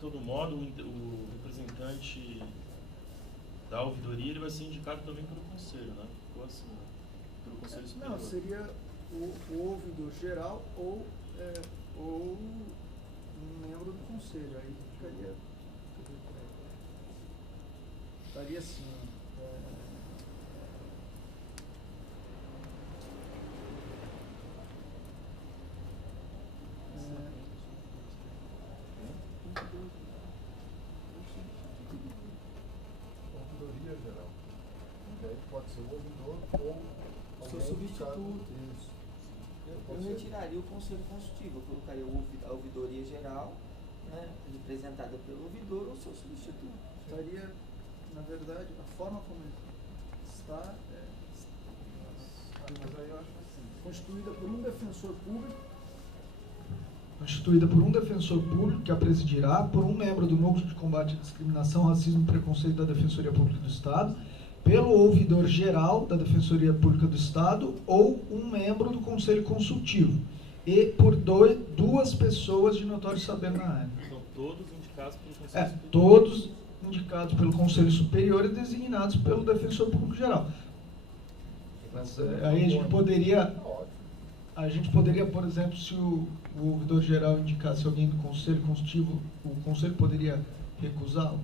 todo modo, o representante da ouvidoria ele vai ser indicado também pelo conselho, né? Ficou assim, né? Pelo conselho superior. Não, seria o ouvidor geral ou um membro do conselho. Aí ficaria. Estaria assim. Ouvidoria geral. E aí pode ser o ouvidor ou seu substituto. Isso. Eu retiraria o conselho consultivo, eu colocaria a ouvidoria geral, né, representada pelo ouvidor ou seu substituto. Estaria, na verdade, a forma como está Mas aí eu acho assim. constituída por um defensor público. Constituída por um defensor público que a presidirá, por um membro do Núcleo de Combate à Discriminação, Racismo e Preconceito da Defensoria Pública do Estado, pelo ouvidor geral da Defensoria Pública do Estado ou um membro do Conselho Consultivo, e por duas pessoas de notório saber na área. São todos indicados pelo Conselho Superior. Todos indicados pelo Conselho Superior e designados pelo Defensor Público Geral. Mas aí a gente poderia, por exemplo, se o ouvidor geral indicasse alguém do Conselho Consultivo, o Conselho poderia recusá-lo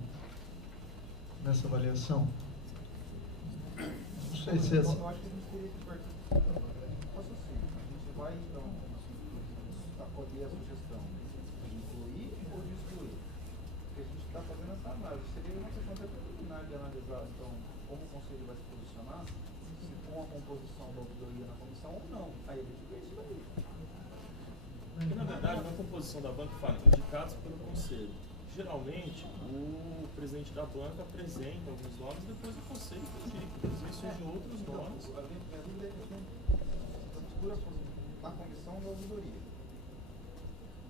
nessa avaliação? Não sei se é assim. Eu acho que a gente teria que partir do raciocínio. A gente vai, então, acolher a sugestão de incluir ou de excluir. Porque a gente está fazendo essa análise. Seria uma questão até preliminar de analisar, então, como o Conselho vai se posicionar, se com a composição da ouvidoria na comissão ou não. Aí a gente vê isso daí. Porque, na verdade, na composição da banca fala indicados pelo conselho. Geralmente, o presidente da banca apresenta alguns nomes e depois o conselho indica. Às vezes surgem outros nomes. A dúvida é que na comissão da ouvidoria.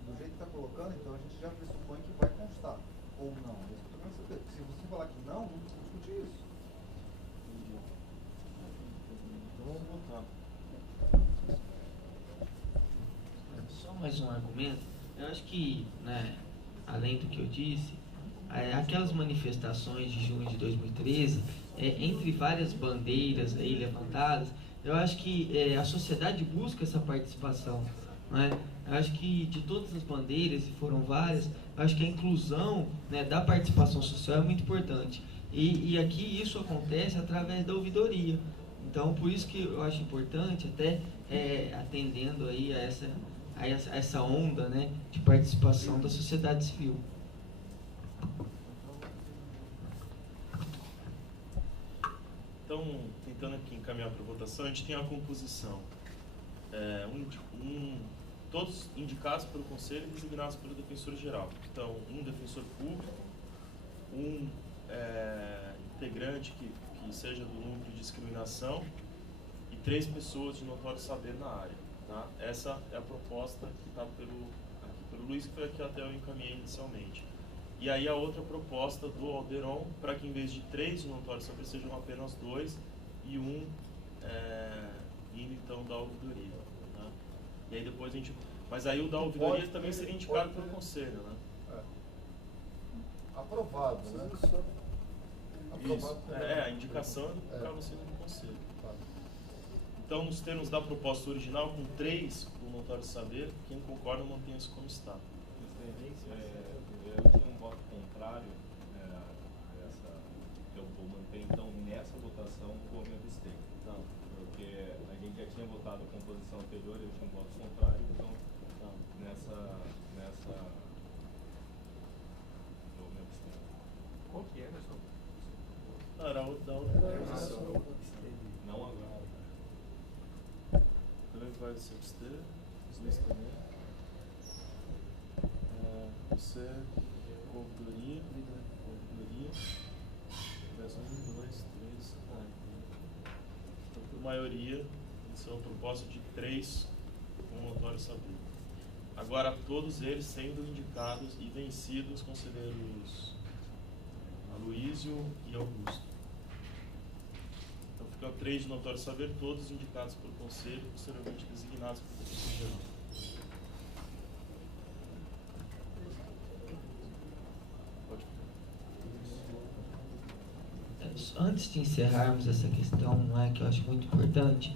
Do jeito que está colocando, então a gente já pressupõe que vai constar. Ou não. Se você falar que não, vamos discutir isso. Então vamos votar. Só mais um argumento. Eu acho que, né, além do que eu disse, aquelas manifestações de junho de 2013, entre várias bandeiras aí levantadas, eu acho que a sociedade busca essa participação, né? Eu acho que de todas as bandeiras, e foram várias, eu acho que a inclusão, né, da participação social é muito importante. E aqui isso acontece através da ouvidoria. Então, por isso que eu acho importante, até atendendo aí a essa onda, né, de participação da sociedade civil. Então, tentando aqui encaminhar para a votação, a gente tem a composição. Todos indicados pelo Conselho e designados pelo Defensor Geral. Então, um defensor público, um integrante que seja do núcleo de discriminação e 3 pessoas de notório saber na área. Tá? Essa é a proposta que está aqui pelo Luiz, que foi aqui até eu encaminhei inicialmente. E aí a outra proposta do Alderon, para que em vez de 3 de notório saber, sejam apenas 2 e um indo então da ouvidoria. Né? E aí depois a gente... Mas aí o da ouvidoria também seria indicado pelo Conselho, né? Aprovado, né? Isso. A indicação acaba sendo do Conselho. Então, nos termos da proposta original, com 3 do notório saber, quem concorda mantém-se como está. Eu tinha um voto contrário a essa, que eu vou manter, então, nessa votação, vou me abster. Não. Porque a gente já tinha votado a composição anterior, eu tinha um voto contrário, então, nessa vou me abster. Qual que é, pessoal? Era a outra posição. Não agora. Também vai se abster. Os dois também. Você, ouvidoria. Mais 1, 2, 3, 4. Então, por maioria, isso é uma proposta de 3 com notório saber. Agora, todos eles sendo indicados e vencidos, conselheiros Aloísio e Augusto. Então, ficam 3 de notório saber, todos indicados pelo Conselho, posteriormente designados pelo Defensor Geral. antes de encerrarmos essa questão, não é, que eu acho muito importante,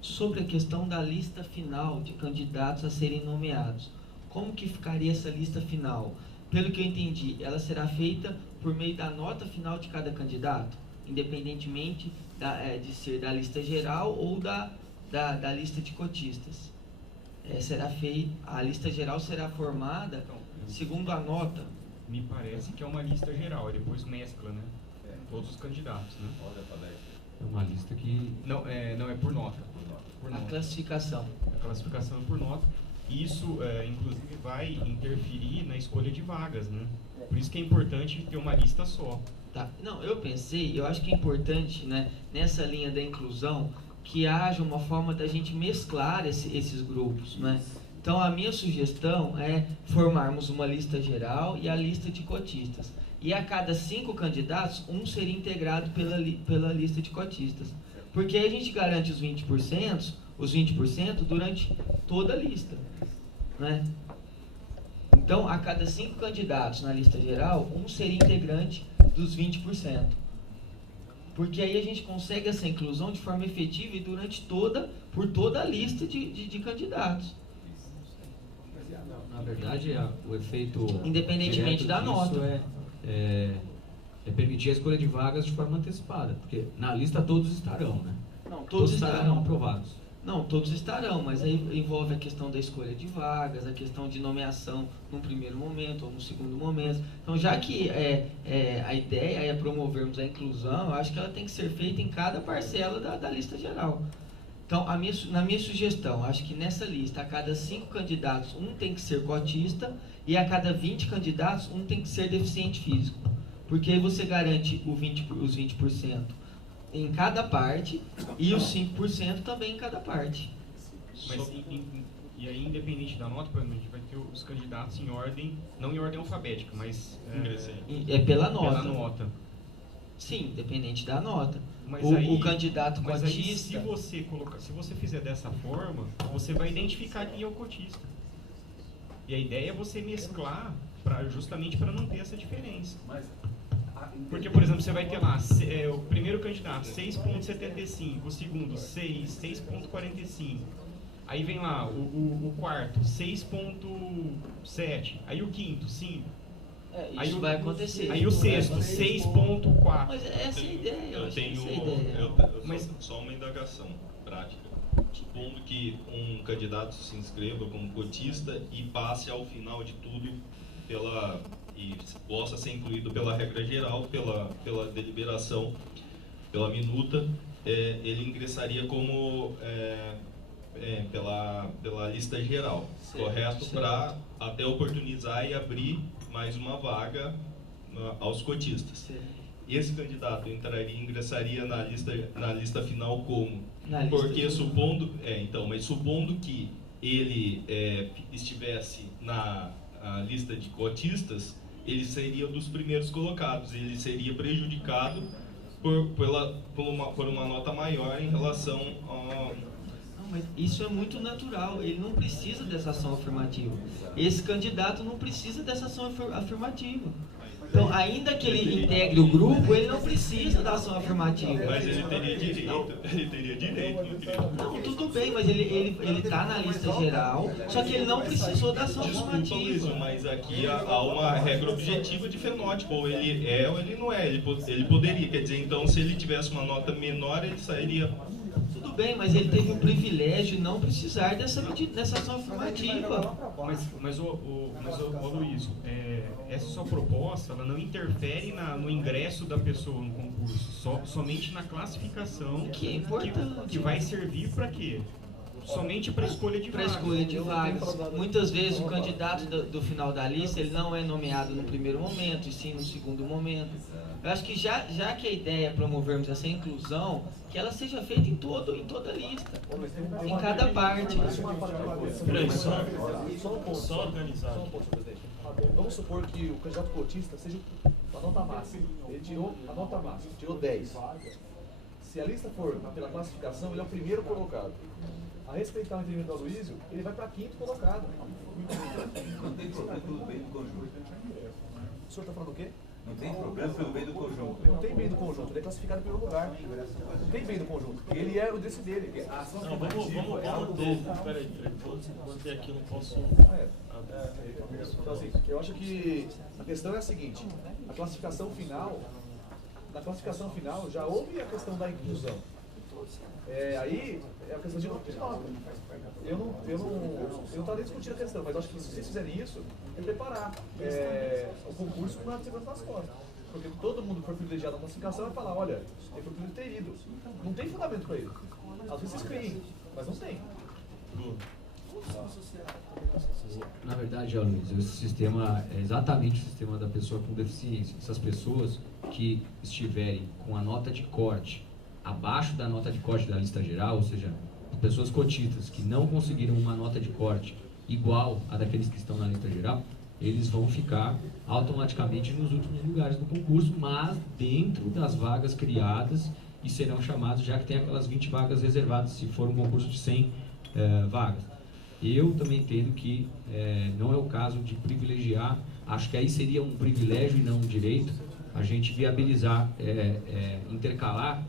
sobre a questão da lista final de candidatos a serem nomeados. Como que ficaria essa lista final? Pelo que eu entendi, ela será feita por meio da nota final de cada candidato, independentemente de ser da lista geral ou da lista de cotistas. A lista geral será formada segundo a nota. Me parece que é uma lista geral, e depois mescla, né? Todos os candidatos, né? É uma lista que não é por nota. Por A nota. classificação. A classificação é por nota. Isso, inclusive, vai interferir na escolha de vagas, né? Por isso que é importante ter uma lista só. Tá. Não, eu acho que é importante, né, nessa linha da inclusão, que haja uma forma da gente mesclar esses grupos, né? Então, a minha sugestão é formarmos uma lista geral e a lista de cotistas. E a cada 5 candidatos, um seria integrado pela lista de cotistas. Porque aí a gente garante os 20% durante toda a lista, né? Então, a cada 5 candidatos na lista geral, um seria integrante dos 20%. Porque aí a gente consegue essa inclusão de forma efetiva e por toda a lista de candidatos. Na verdade, o efeito Independentemente da nota. É permitir a escolha de vagas de forma antecipada, porque na lista todos estarão, né? Não, todos estarão aprovados. Não, todos estarão, mas aí envolve a questão da escolha de vagas, a questão de nomeação num primeiro momento ou no segundo momento. Então, já que a ideia é promovermos a inclusão, eu acho que ela tem que ser feita em cada parcela da lista geral. Então, na minha sugestão, acho que nessa lista, a cada 5 candidatos, um tem que ser cotista, e a cada 20 candidatos, um tem que ser deficiente físico. Porque aí você garante os 20% em cada parte e os 5% também em cada parte. Mas, e aí, independente da nota, por exemplo, a gente vai ter os candidatos em ordem, não em ordem alfabética, mas pela nota. Pela nota. Sim, independente da nota. Mas O candidato mas cotista... Aí, se você fizer dessa forma, você vai identificar quem é o cotista. E a ideia é você mesclar justamente para não ter essa diferença. Porque, por exemplo, você vai ter lá o primeiro candidato 6,75, o segundo 6,45. Aí vem lá o quarto 6,7, aí o quinto 5. Isso vai acontecer. Aí o sexto 6,4. Mas essa é a ideia. Eu tenho Mas só uma indagação prática. Supondo que um candidato se inscreva como cotista e passe ao final de tudo e possa ser incluído pela regra geral, pela deliberação, pela minuta, ele ingressaria como pela lista geral, certo, correto? certo. Para até oportunizar e abrir mais uma vaga aos cotistas. Certo. Esse candidato ingressaria na lista final como? Na lista Porque final. supondo que ele estivesse na lista de cotistas, ele seria dos primeiros colocados, ele seria prejudicado por uma nota maior em relação a... Não, mas isso é muito natural, ele não precisa dessa ação afirmativa. Esse candidato não precisa dessa ação afirmativa. Então, ainda que ele integre o grupo, ele não precisa da ação afirmativa. Mas ele teria direito, não teria? Não, tudo bem, mas ele está na lista geral, só que ele não precisou da ação Desculpa, Luiz, afirmativa. mas aqui há uma regra objetiva de fenótipo, ou ele é ou ele não é, ele poderia, quer dizer, então se ele tivesse uma nota menor, ele sairia... Tudo bem, mas ele teve o privilégio de não precisar dessa ação afirmativa. Mas Luiz, essa sua proposta, ela não interfere no ingresso da pessoa no concurso, somente na classificação, Que é importante. que vai servir para quê? Somente para escolha de Para vagas. escolha de vagas. Muitas vezes o candidato do final da lista, ele não é nomeado no primeiro momento, e sim no segundo momento. Eu acho que já que a ideia é promovermos essa inclusão, que ela seja feita em toda a lista, em cada parte. Só organizar. Vamos supor que o candidato cotista seja a nota máxima. Ele tirou a nota máxima, tirou 10. Se a lista for pela classificação, ele é o primeiro colocado. A respeitar o entendimento do Aloysio, ele vai para quinto colocado. O senhor está falando o quê? Não tem problema pelo meio do conjunto. Não tem meio do conjunto, ele é classificado em primeiro lugar. Não tem meio do conjunto. Ele é o desse dele. Não, vamos manter. Peraí, vamos manter aqui, eu não posso. Então, assim, eu acho que a questão é a seguinte: a classificação final, na classificação final já houve a questão da inclusão. Aí é a questão de nota. Eu não estava nem discutindo a questão, mas acho que se vocês fizerem isso, é preparar o concurso com a segurança nas costas. Porque todo mundo que for privilegiado na classificação vai falar, olha, ele foi privilegiado de ter ido. Não tem fundamento para isso. Às vezes vocês criem, mas não tem. Na verdade, Luiz, esse sistema é exatamente o sistema da pessoa com deficiência. Essas pessoas que estiverem com a nota de corte abaixo da nota de corte da lista geral, ou seja, pessoas cotistas que não conseguiram uma nota de corte igual a daqueles que estão na lista geral, eles vão ficar automaticamente nos últimos lugares do concurso, mas dentro das vagas criadas e serão chamados, já que tem aquelas 20 vagas reservadas, se for um concurso de 100 vagas. Eu também entendo que não é o caso de privilegiar, acho que aí seria um privilégio e não um direito, a gente viabilizar, intercalar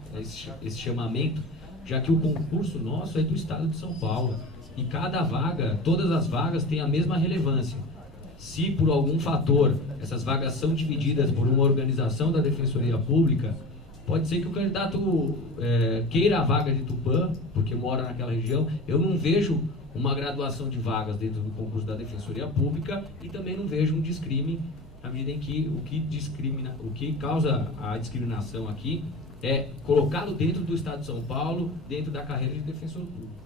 esse chamamento, já que o concurso nosso é do estado de São Paulo e cada vaga, todas as vagas têm a mesma relevância. Se por algum fator essas vagas são divididas por uma organização da Defensoria Pública, pode ser que o candidato queira a vaga de Tupã, porque mora naquela região. Eu não vejo uma graduação de vagas dentro do concurso da Defensoria Pública e também não vejo um descrime, na medida em que o que causa a discriminação aqui é colocado dentro do Estado de São Paulo, dentro da carreira de defensor público.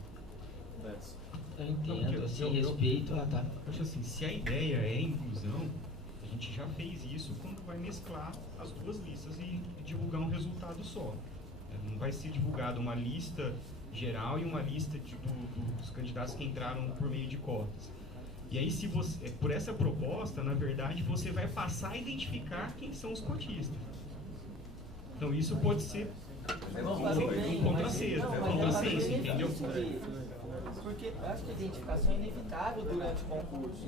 Eu entendo, assim, respeito. Tá. Eu acho assim, se a ideia é inclusão, a gente já fez isso quando vai mesclar as duas listas e divulgar um resultado só. Não vai ser divulgada uma lista geral e uma lista dos candidatos que entraram por meio de cotas. E aí, se você, por essa proposta, na verdade, você vai passar a identificar quem são os cotistas. Então, isso pode ser um contrassenso, entendeu? Porque eu acho que a identificação é inevitável durante o concurso.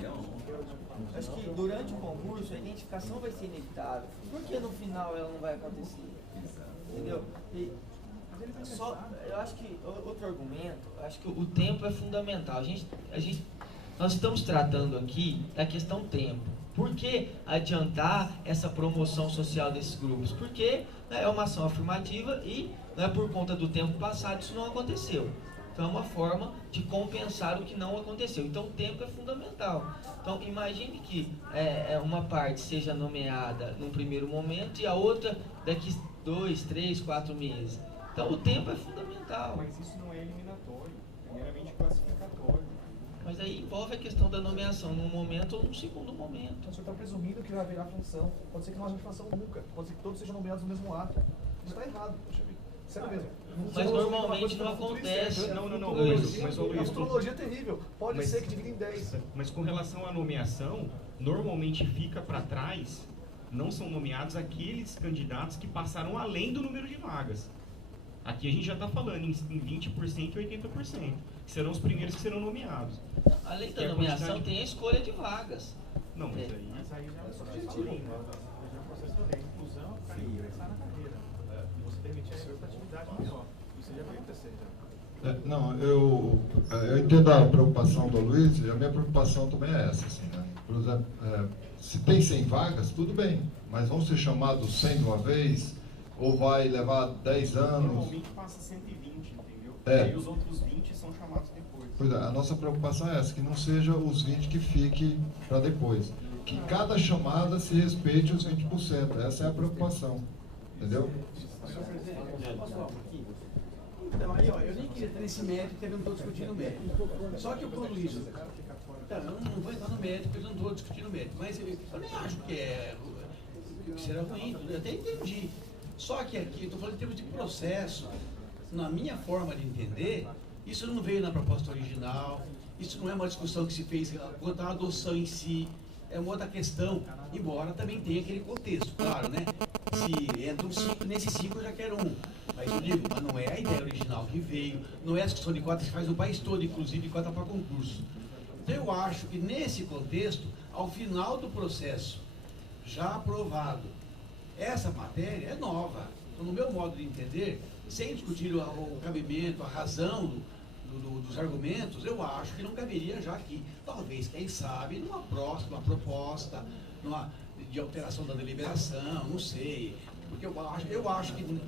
Acho que durante o concurso a identificação vai ser inevitável. Por que no final ela não vai acontecer? Entendeu? Eu acho que outro argumento, acho que o tempo é fundamental. Nós estamos tratando aqui da questão tempo. Por que adiantar essa promoção social desses grupos? Porque é uma ação afirmativa e não é por conta do tempo passado isso não aconteceu. Então é uma forma de compensar o que não aconteceu. Então o tempo é fundamental. Então imagine que uma parte seja nomeada num primeiro momento e a outra daqui 2, 3, 4 meses. Então o tempo é fundamental. Mas isso não é eliminatório, é meramente classificatório. Mas aí envolve a questão da nomeação num momento ou num segundo momento. Então, o senhor está presumindo que vai haverá função. Pode ser que não haja função nunca. Pode ser que todos sejam nomeados no mesmo ato. Isso está errado. Poxa vida. Sério mesmo. Mas normalmente não acontece. Não. Mas a astrologia é terrível. Pode ser que divida em 10. Mas com relação à nomeação, normalmente fica para trás, não são nomeados aqueles candidatos que passaram além do número de vagas. Aqui a gente já está falando em 20% e 80%, que serão os primeiros que serão nomeados. Além da nomeação, tem a escolha de vagas. Não, mas aí já é subjetivo. Já é um processo de lei. Inclusão, o cara ingressar na carreira. E você permitir a representatividade maior. Isso já vai acontecer já. Não, eu entendo a preocupação do Luiz, e a minha preocupação também é essa. Assim, né? Por exemplo, se tem 100 vagas, tudo bem, mas vão ser chamados 100 de uma vez, ou vai levar 10 anos? Normalmente passa 120, entendeu? E aí os outros 20 são chamados depois. Pois é, a nossa preocupação é essa, que não seja os 20 que fiquem para depois. Que cada chamada se respeite os 20%, essa é a preocupação, entendeu? Então, aí, ó, eu nem queria estar nesse mérito, porque eu não estou discutindo mérito. Só que o Luiz, então, eu não vou entrar no mérito, porque eu não estou discutindo mérito. Mas eu nem acho que será ruim, eu até entendi. Só que aqui, eu estou falando em termos de processo, na minha forma de entender, isso não veio na proposta original, isso não é uma discussão que se fez quanto à adoção em si, é uma outra questão, embora também tenha aquele contexto, claro, né? Se entra um 5, nesse 5 eu já quero um. Mas eu digo, mas não é a ideia original que veio, não é a discussão de cotas que faz no país todo, inclusive cota para concurso. Então eu acho que nesse contexto, ao final do processo, já aprovado, essa matéria é nova. Então, no meu modo de entender, sem discutir o cabimento, a razão dos argumentos, eu acho que não caberia já aqui. Talvez, quem sabe, numa próxima proposta, de alteração da deliberação, não sei. Porque eu acho que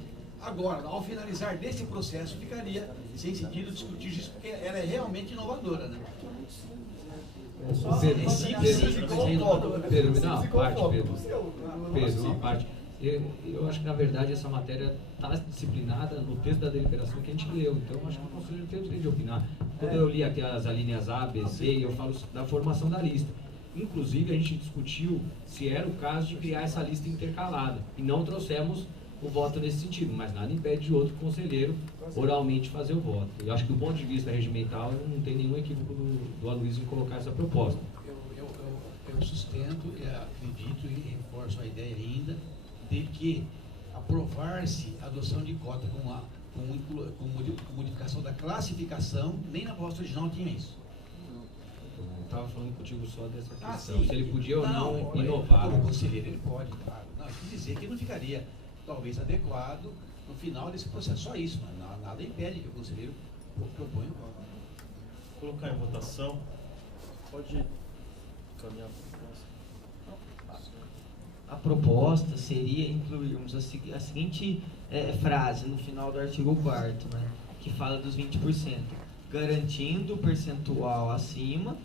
agora, ao finalizar desse processo, ficaria sem sentido discutir isso, porque ela é realmente inovadora, né? Pedro, me dá uma parte, Pedro. Pedro, uma parte. Eu acho que, na verdade, essa matéria está disciplinada no texto da deliberação que a gente leu. Então, eu acho que o conselheiro tem o direito de opinar. Quando eu li aqui as alíneas A, B, C, eu falo da formação da lista. Inclusive, a gente discutiu se era o caso de criar essa lista intercalada. E não trouxemos o voto nesse sentido, mas nada impede de outro conselheiro oralmente fazer o voto. Eu acho que, do ponto de vista regimental, não tem nenhum equívoco do Aloysio em colocar essa proposta. Eu sustento, acredito e reforço a ideia ainda de que aprovar-se a adoção de cota com modificação da classificação, nem na proposta original tinha isso. Eu estava falando contigo só dessa questão, sim. se ele podia ou não inovar. Como conselheiro, ele pode, claro. Não, eu quis dizer que não ficaria, talvez, adequado no final desse processo. Só isso, mas nada impede que o conselheiro proponha o voto. Colocar em votação. Pode caminhar para a proposta seria incluirmos a seguinte frase no final do artigo 4º, né, que fala dos 20%, garantido o percentual acima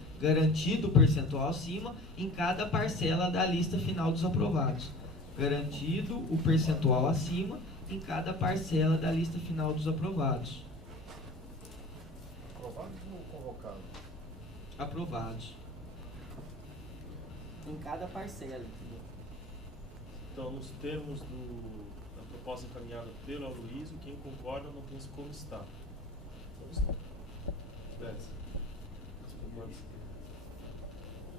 em cada parcela da lista final dos aprovados. Garantido o percentual acima em cada parcela da lista final dos aprovados. Aprovados ou convocados? Aprovados. Em cada parcela, entendeu? Então, nos termos da proposta encaminhada pelo Aloysio, quem concorda não pensa como está.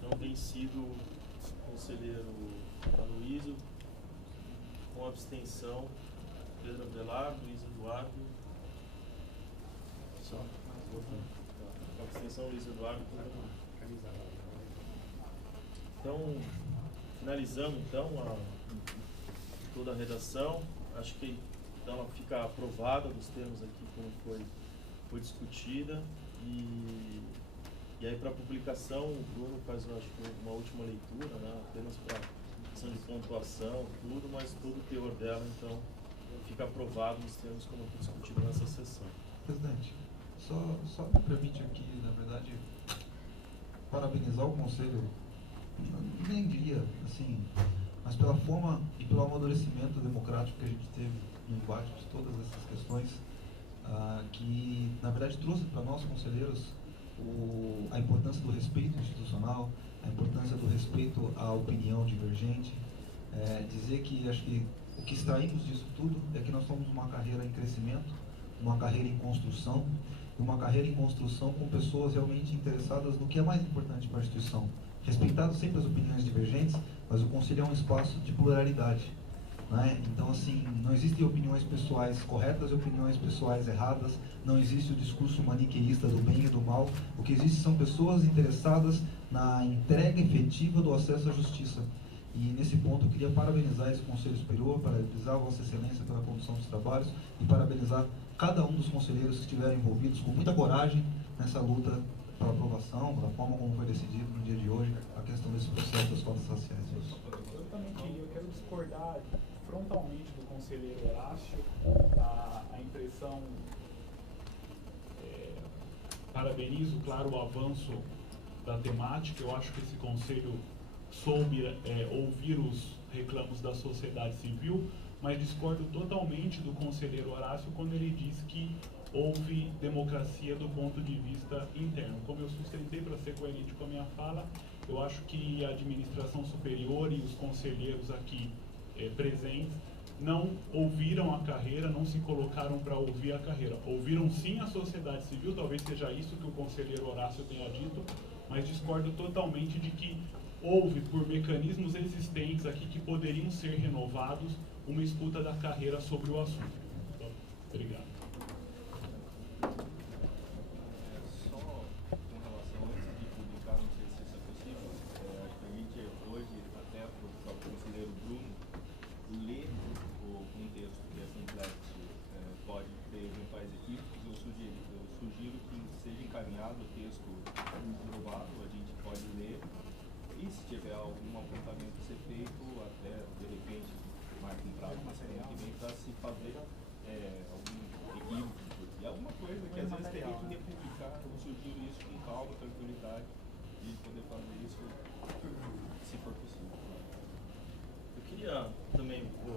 Não vencido o conselheiro Aloysio, com abstenção, Pedro Avelar, Luiz Eduardo. Só. Com abstenção, Luiz Eduardo. Então, finalizando então toda a redação, acho que então ela fica aprovada nos termos aqui como foi discutida e aí para publicação o Bruno faz, acho que, uma última leitura, né, apenas para questão de pontuação, tudo, mas todo o teor dela então fica aprovado nos termos como foi discutido nessa sessão. Presidente, só me permite aqui, na verdade, parabenizar o Conselho, nem diria assim, mas pela forma e pelo amadurecimento democrático que a gente teve no embate de todas essas questões, que na verdade trouxe para nós conselheiros a importância do respeito institucional, a importância do respeito à opinião divergente, dizer que acho que o que extraímos disso tudo é que nós somos uma carreira em crescimento, uma carreira em construção, uma carreira em construção com pessoas realmente interessadas no que é mais importante para a instituição. Respeitado sempre as opiniões divergentes, mas o Conselho é um espaço de pluralidade, né? Então, assim, não existem opiniões pessoais corretas e opiniões pessoais erradas, não existe o discurso maniqueísta do bem e do mal. O que existe são pessoas interessadas na entrega efetiva do acesso à justiça. E, nesse ponto, eu queria parabenizar esse Conselho Superior, parabenizar a Vossa Excelência pela condução dos trabalhos e parabenizar cada um dos conselheiros que estiveram envolvidos com muita coragem nessa luta pela aprovação, pela forma como foi decidido no dia de hoje a questão desse processo das cotas raciais. Eu também quero discordar frontalmente do conselheiro Horácio. A impressão, parabenizo, claro, o avanço da temática. Eu acho que esse conselho soube ouvir os reclamos da sociedade civil, mas discordo totalmente do conselheiro Horácio quando ele diz que houve democracia do ponto de vista interno. Como eu sustentei, para ser coerente com a minha fala, eu acho que a administração superior e os conselheiros aqui presentes não ouviram a carreira, não se colocaram para ouvir a carreira. Ouviram sim a sociedade civil, talvez seja isso que o conselheiro Horácio tenha dito, mas discordo totalmente de que houve, por mecanismos existentes aqui que poderiam ser renovados, uma escuta da carreira sobre o assunto. Então, obrigado. Só com relação, antes de publicar, não sei se isso é possível, permite hoje, até para o conselheiro Bruno, ler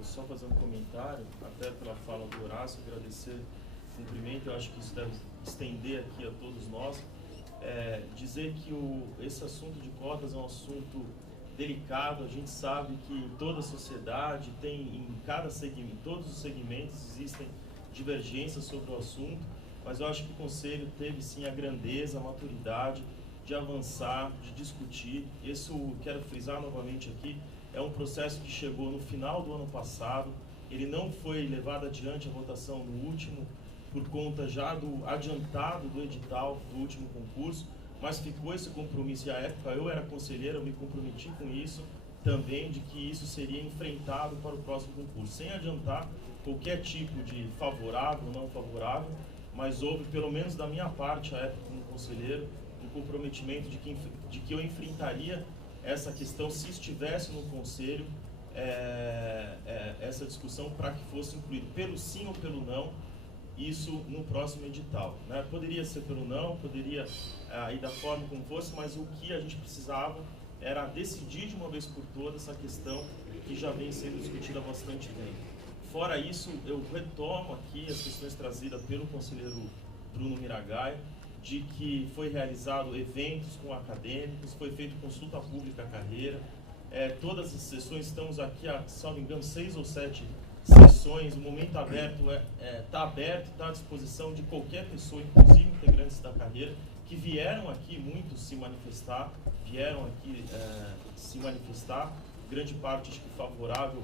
só fazer um comentário, até pela fala do Horácio, agradecer o cumprimento, eu acho que isso deve estender aqui a todos nós, dizer que esse assunto de cotas é um assunto delicado. A gente sabe que em toda a sociedade, em cada segmento, em todos os segmentos existem divergências sobre o assunto, mas eu acho que o Conselho teve sim a grandeza, a maturidade de avançar, de discutir. Isso, quero frisar novamente aqui, é um processo que chegou no final do ano passado, ele não foi levado adiante a votação no último, por conta já do adiantado do edital do último concurso, mas ficou esse compromisso, e à época eu era conselheiro, eu me comprometi com isso também, de que isso seria enfrentado para o próximo concurso, sem adiantar qualquer tipo de favorável ou não favorável, mas houve, pelo menos da minha parte, à época como conselheiro, um comprometimento de que eu enfrentaria essa questão se estivesse no Conselho, essa discussão, para que fosse incluído pelo sim ou pelo não, isso no próximo edital, né? Poderia ser pelo não, poderia ir da forma como fosse, mas o que a gente precisava era decidir de uma vez por todas essa questão que já vem sendo discutida há bastante tempo. Fora isso, eu retomo aqui as questões trazidas pelo conselheiro Bruno Miragaia, de que foi realizado eventos com acadêmicos, foi feita consulta pública à carreira, todas as sessões, estamos aqui há, se não me engano, 6 ou 7 sessões, o momento aberto está aberto, está à disposição de qualquer pessoa, inclusive integrantes da carreira, que vieram aqui muitos se manifestar, grande parte acho que favorável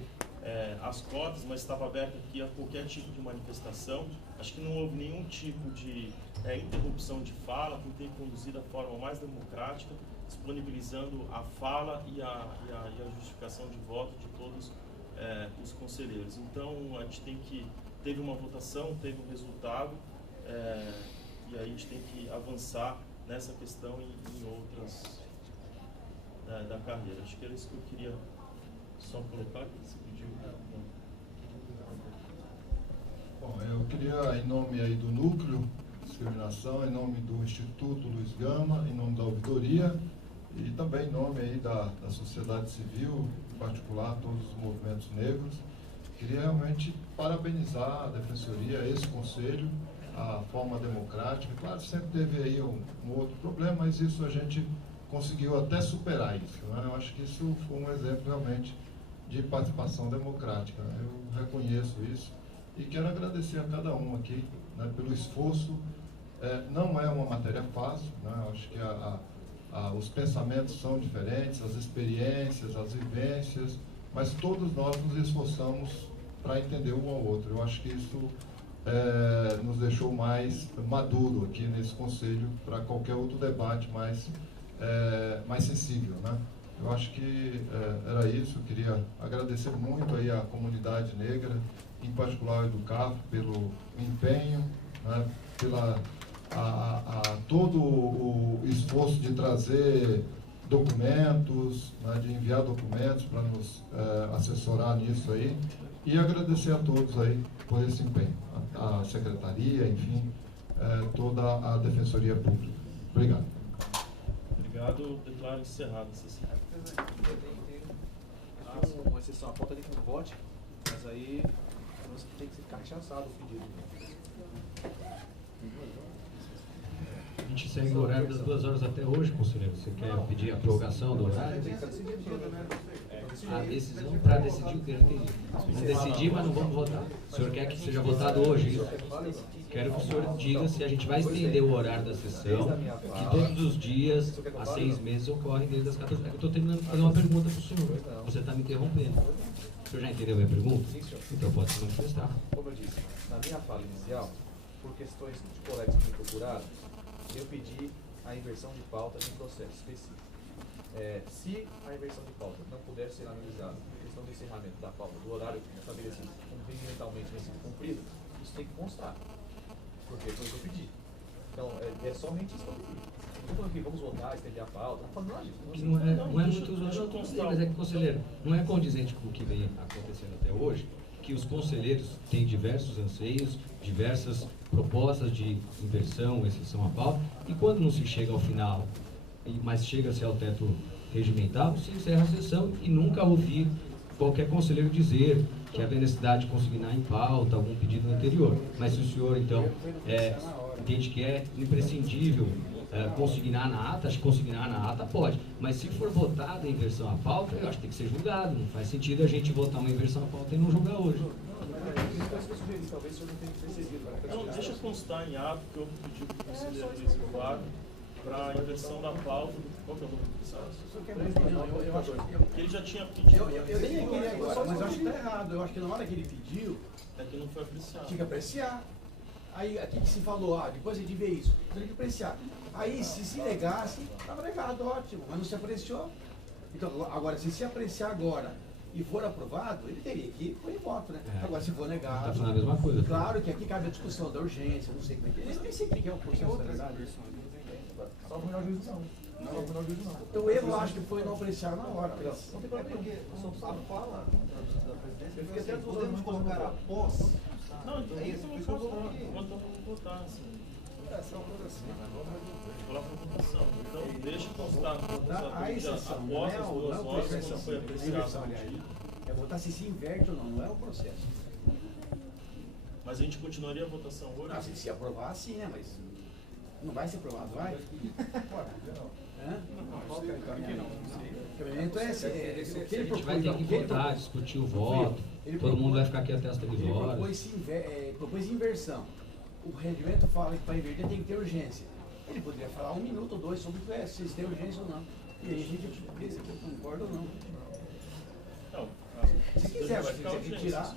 às cotas, mas estava aberto aqui a qualquer tipo de manifestação. Acho que não houve nenhum tipo de interrupção de fala, tentei conduzir da forma mais democrática, disponibilizando a fala e a justificação de voto de todos os conselheiros. Então, a gente teve uma votação, teve um resultado, e aí a gente tem que avançar nessa questão e em outras da carreira. Acho que era isso que eu queria só colocar, que você pediu. Bom, eu queria, em nome aí do Núcleo de Discriminação, em nome do Instituto Luiz Gama, em nome da Ouvidoria, e também em nome aí da sociedade civil, em particular todos os movimentos negros, queria realmente parabenizar a Defensoria, esse Conselho, a forma democrática. Claro, sempre teve aí um outro problema, mas isso a gente conseguiu até superar isso, né? Eu acho que isso foi um exemplo realmente de participação democrática, né? Eu reconheço isso e quero agradecer a cada um aqui, né, pelo esforço. Não é uma matéria fácil, né? Eu acho que os pensamentos são diferentes, as experiências, as vivências, mas todos nós nos esforçamos para entender um ao outro. Eu acho que isso nos deixou mais maduro aqui nesse Conselho para qualquer outro debate mais sensível, né? Eu acho que era isso. Eu queria agradecer muito aí a comunidade negra, em particular do CAF, pelo empenho, né, pela todo o esforço de trazer documentos, né, de enviar documentos para nos assessorar nisso aí, e agradecer a todos aí por esse empenho, a Secretaria, enfim, toda a Defensoria Pública. Obrigado. Obrigado, declaro encerrado a sessão. Tem uma exceção, a pauta ali com vote, mas aí tem que ser cachaçado o pedido. A gente segue o horário das 2 horas até hoje, conselheiro. Você quer pedir a prorrogação do horário? A decisão para decidir o que eu entendi. Vamos decidir, mas não vamos votar. O senhor quer que seja votado hoje? Isso? Quero que o senhor diga se a gente vai estender o horário da sessão, que todos os dias, há 6 meses, ocorrem desde as 14 horas. Eu estou terminando de fazer uma pergunta para o senhor. Você está me interrompendo. O senhor já entendeu a minha pergunta? Então pode se manifestar. Como eu disse, na minha fala inicial, por questões de colegas que me procuraram, eu pedi a inversão de pauta de processo específico. Se a inversão de pauta não puder ser analisada em questão do encerramento da pauta, do horário estabelecido regimentalmente nesse cumprido, isso tem que constar, porque foi o que eu pedi. Então, é somente isso que eu pedi. Não estou falando que vamos votar, estender a pauta, não falando nada disso. Não é muito, mas é que, conselheiro, não é condizente com o que vem acontecendo até hoje, que os conselheiros têm diversos anseios, diversas propostas de inversão, exceção à pauta, e quando não se chega ao final, mas chega-se ao teto regimental, se encerra a sessão e nunca ouvir qualquer conselheiro dizer que havia necessidade de consignar em pauta algum pedido anterior. Mas se o senhor, então, entende que é imprescindível consignar na ata, acho que consignar na ata pode. Mas se for votado a inversão à pauta, eu acho que tem que ser julgado. Não faz sentido a gente votar uma inversão à pauta e não julgar hoje. Não, deixa constar em ato que eu pedi para o conselheiro reservado para a inversão da pauta. Qual que é o nome do processo? Eu acho que ele já tinha pedido. Eu nem queria agora, mas eu acho que está errado. Eu acho que na hora que ele pediu, é que não foi apreciado. Tinha que apreciar. Aí aqui que se falou, depois a gente vê isso, tem que apreciar. Aí se negasse, estava negado, ótimo, mas não se apreciou. Então, agora, se apreciar agora e for aprovado, ele teria que pôr em voto, né? Agora, se for negado. Está fazendo a mesma coisa. Claro que aqui cabe a discussão da urgência, não sei como é que é. Eu nem sei o que é o processo, na verdade. Só o melhor juízo não. Não, o melhor juízo não. Então o erro, acho que foi não apreciar na hora. Não tem problema, porque o São Paulo fala da presidência, eu fiquei até podemos colocar após. Não, então isso eu vou votar, assim. Só uma coisa assim, Coloca a votação. Então, deixa constar a exceção. Após as 2 horas, não foi apreciado. É votar se inverte ou não, não é o processo. Mas a gente continuaria a votação hoje? Não, se aprovar, sim, né? Mas não vai ser aprovado, vai? Qual que é o caminho? O caminho é esse. A gente vai ter que votar, discutir o voto, todo mundo vai ficar aqui até as 3 horas. Ele propôs inversão. O regimento fala que para inverter tem que ter urgência. Ele poderia falar 1 minuto ou 2 sobre se tem urgência ou não. E aí a gente vê se concorda ou não. Não, se quiser, vai ter que tirar.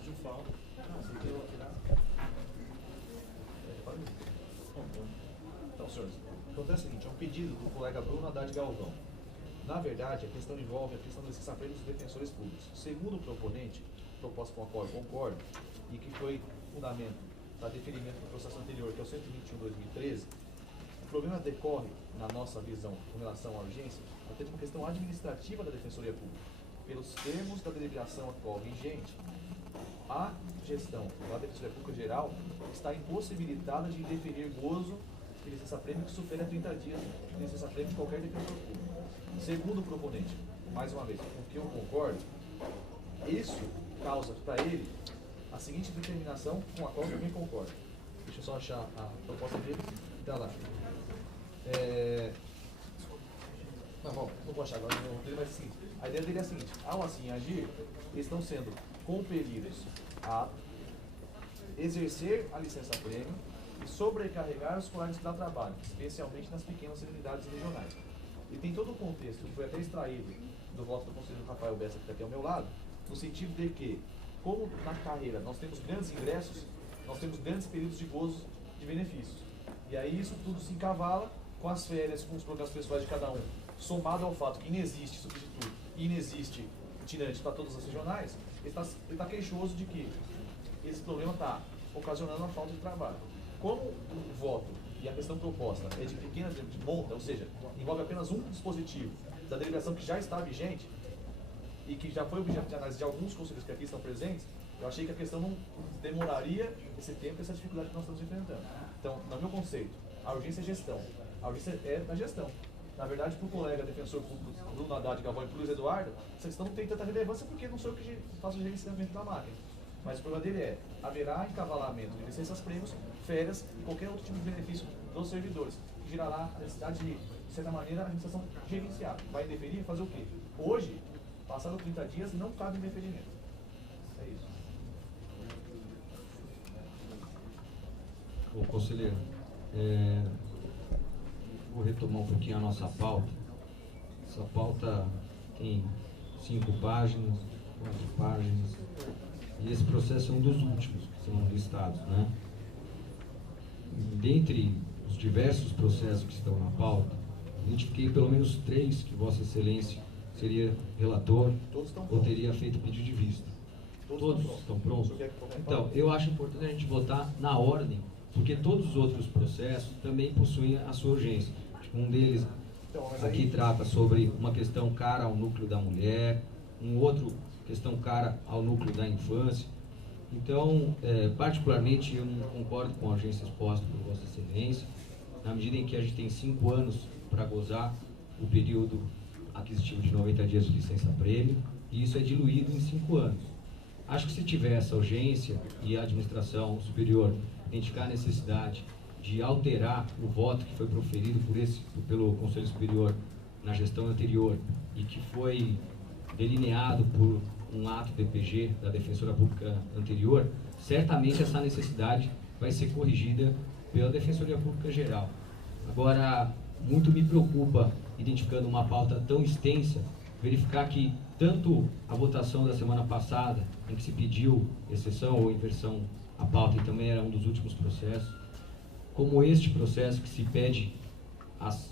Então, senhores, acontece o seguinte, é um pedido do colega Bruno Haddad Galvão. Na verdade, a questão envolve a questão da licença prêmio dos defensores públicos. Segundo o proponente, proposta com a qual eu concordo, e que foi fundamento para deferimento do processo anterior, que é o 121/2013, o problema decorre, na nossa visão, com relação à urgência, até de uma questão administrativa da Defensoria Pública. Pelos termos da deliberação atual vigente, a gestão da Defensoria Pública Geral está impossibilitada de deferir gozo de licença-prêmio que supere a 30 dias de licença-prêmio de qualquer defensor público. Segundo o proponente, mais uma vez, com o que eu concordo, isso causa para ele a seguinte determinação com a qual eu também concordo. Deixa eu só achar a proposta dele. Está lá. Não vou achar agora, não, mas assim, a ideia dele é a seguinte: ao assim agir, eles estão sendo compelidos a exercer a licença-prêmio e sobrecarregar os colegas que dá trabalho, especialmente nas pequenas unidades regionais. E tem todo o contexto que foi até extraído do voto do conselheiro Rafael Bessa, que está aqui ao meu lado, no sentido de que, como na carreira nós temos grandes ingressos, nós temos grandes períodos de gozo de benefícios. E aí isso tudo se encavala com as férias, com os programas pessoais de cada um, somado ao fato que inexiste substituto e inexiste itinerante para todas as regionais, ele está queixoso de que esse problema está ocasionando uma falta de trabalho. Como o voto e a questão proposta é de pequena de monta, ou seja, envolve apenas um dispositivo da deliberação que já está vigente e que já foi objeto de análise de alguns conselheiros que aqui estão presentes, eu achei que a questão não demoraria esse tempo e essa dificuldade que nós estamos enfrentando. Então, no meu conceito, a urgência é gestão. A urgência é da gestão. Na verdade, para o colega defensor público Bruno Haddad Galvão e para o Luiz Eduardo, essa questão não tem tanta relevância porque não sou eu que faço o gerenciamento da máquina. Mas o problema dele é, haverá encavalamento de licenças-prêmios, férias e qualquer outro tipo de benefício dos servidores, que gerará a necessidade de certa maneira, a administração gerenciar. Vai indeferir, fazer o quê? Hoje, passaram 30 dias, não cabe indeferimento. É isso. Ô, conselheiro, vou retomar um pouquinho a nossa pauta. Essa pauta tem 5 páginas, 4 páginas, e esse processo é um dos últimos que são listados, né? Dentre os diversos processos que estão na pauta, identifiquei pelo menos 3 que Vossa Excelência seria relator ou teria feito pedido de vista. Todos estão prontos? Então, eu acho importante a gente votar na ordem, porque todos os outros processos também possuem a sua urgência. Um deles aqui trata sobre uma questão cara ao núcleo da mulher, um outro questão cara ao núcleo da infância. Então, particularmente, eu não concordo com a urgência exposta por Vossa Excelência, na medida em que a gente tem 5 anos para gozar o período aquisitivo de 90 dias de licença-prêmio, e isso é diluído em 5 anos. Acho que se tiver essa urgência e a administração superior identificar a necessidade de alterar o voto que foi proferido pelo Conselho Superior na gestão anterior e que foi delineado por um ato DPG da Defensora Pública anterior, certamente essa necessidade vai ser corrigida pela Defensoria Pública Geral. Agora, muito me preocupa, identificando uma pauta tão extensa, verificar que tanto a votação da semana passada, em que se pediu exceção ou inversão à pauta, e também era um dos últimos processos, como este processo que se pede às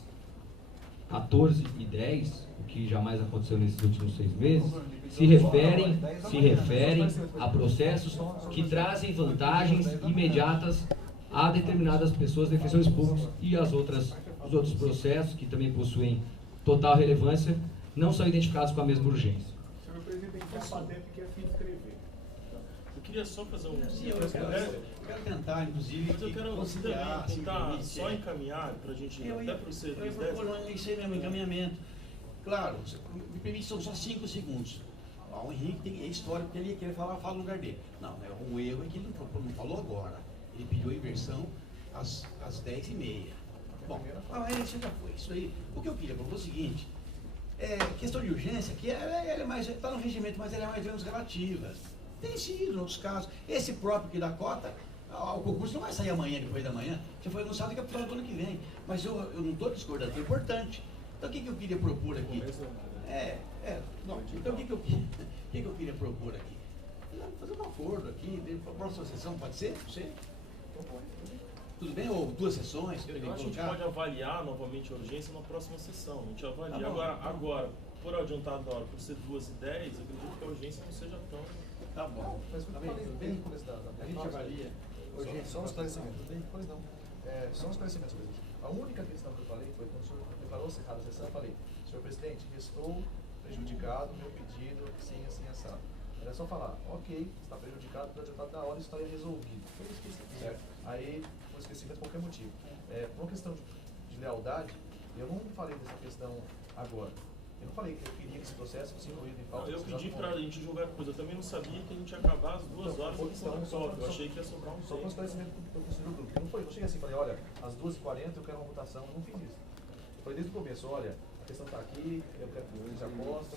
14h10, o que jamais aconteceu nesses últimos 6 meses, se referem a processos que trazem vantagens imediatas a determinadas pessoas, defensores públicos, e os outros processos que também possuem total relevância, não são identificados com a mesma urgência. Senhor presidente, a patente que é fim de escrever. Eu queria só fazer um... Sim, eu quero tentar, inclusive, mas eu quero conciliar, tentar só encaminhar para a gente, até para o C210. Eu ia procurando isso aí mesmo, encaminhamento. Claro, me permite, são só 5 segundos. O Henrique é história, porque ele ia querer falar, fala no lugar dele. Não, o erro é que ele não falou agora. Ele pediu a inversão às 10h30. Bom, isso já foi. Isso aí. O que eu queria falar é o seguinte: questão de urgência, que ela é mais, está no regimento, mas ela é mais ou menos relativa. Tem sido, em outros casos. Esse próprio que dá cota, o concurso não vai sair amanhã, depois da manhã. Já foi anunciado que é para o ano que vem. Mas eu não estou discordando, é importante. Então o que eu queria propor aqui? Então o que eu queria propor aqui? Fazer um acordo aqui, para a próxima sessão, pode ser? Não sei. Tudo bem? Ou 2 sessões? Eu acho que a gente pode avaliar novamente a urgência na próxima sessão. A gente avalia. Agora, por adiantado da hora, por ser 2h10, eu acredito que a urgência não seja tão... Tá bom. Mas bem no começo a gente avalia. Só um esclarecimento. Pois não. Só um esclarecimento, senhor presidente. A única questão que eu falei foi quando o senhor declarou encerrada a sessão, eu falei: senhor presidente, estou prejudicado, meu pedido, assim, assado. Era só falar: ok, está prejudicado, por adiantado da hora, isso estaria resolvido. Foi isso que eu esqueci. Certo? Aí, foi esquecido por qualquer motivo. Por uma questão de lealdade, eu não falei dessa questão agora. Eu não falei que eu queria que esse processo fosse incluído em pauta. Eu pedi para a gente jogar coisa. Eu também não sabia que a gente ia acabar às 2 horas. Eu achei que ia sobrar um tempo. Só com o esclarecimento do conselho do grupo. Não cheguei assim e falei: olha, às 2h40 eu quero uma votação. Eu não fiz isso. Eu falei desde o começo: olha, a questão está aqui, eu quero que você aposta.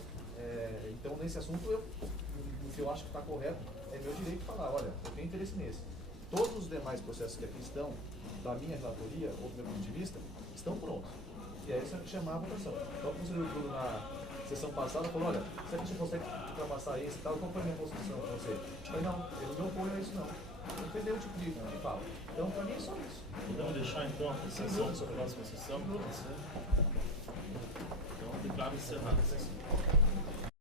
Então, nesse assunto, o que eu acho que está correto é meu direito de falar: olha, eu tenho interesse nesse. Todos os demais processos que aqui estão, da minha relatoria ou do meu ponto de vista, estão prontos. E aí você chamar a votação. Então o conselheiro Bruno na sessão passada falou: olha, se a gente consegue ultrapassar esse e tal, qual foi a minha posição com você? Eu falei: não, ele não opõe a isso não. Não entendeu o tipo de fala. Então para mim é só isso. Podemos deixar então a sessão para a próxima sessão? Então declaro encerrada a sessão.